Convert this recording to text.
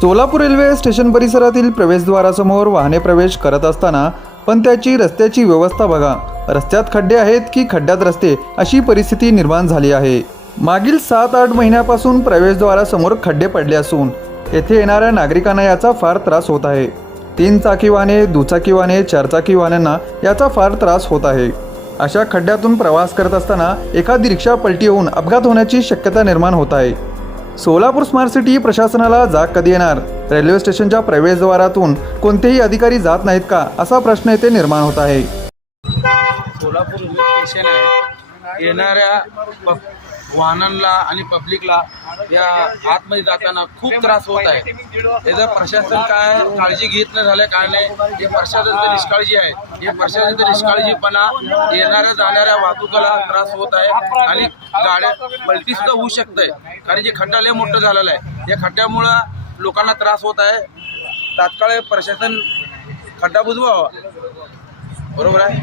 Solapur railway station परिसरातील प्रवेशद्वारासमोर वाहने प्रवेश करत असताना पण त्याची रस्त्याची व्यवस्था बघा. रस्त्यात खड्डे आहेत की खड्ड्यात रस्ते अशी परिस्थिती निर्माण झाली आहे. मागील सात आठ महिन्यापासून प्रवेशद्वारासमोर खड्डे पडले असून येथे येणाऱ्या नागरिकांना याचा फार त्रास होत आहे. तीन चाकी वाहने दुचाकी वाहने चारचाकी वाहनांना याचा फार त्रास होत आहे. अशा खड्ड्यातून प्रवास करत असताना एखादी रिक्षा पलटी होऊन अपघात होण्याची शक्यता निर्माण होत आहे. सोलापूर स्मार्ट सिटी प्रशासनाला जाग कधी येणार? रेल्वे स्टेशनच्या प्रवेशद्वारातून कोणतेही अधिकारी जात नाहीत का? असा प्रश्न येथे निर्माण होत आहे. सोलापूर स्टेशन आहे. येणाऱ्या वाहनांना आणि पब्लिकला या आतमध्ये जाताना खूप त्रास होत आहे. त्याचं प्रशासन काय काळजी घेत न झाल्या नाही हे प्रशासनचं निष्काळजी आहे. हे प्रशासनाचं निष्काळजीपणा येणाऱ्या जाणाऱ्या वाहतुकाला त्रास होत आहे आणि गाड्या पलटी सुद्धा होऊ शकत आहे कारण जे खड्डा लय मोठं झालेला आहे. या खड्ड्यामुळं लोकांना त्रास होत आहे. तात्काळ प्रशासन खड्डा बुजवावा. बरोबर आहे?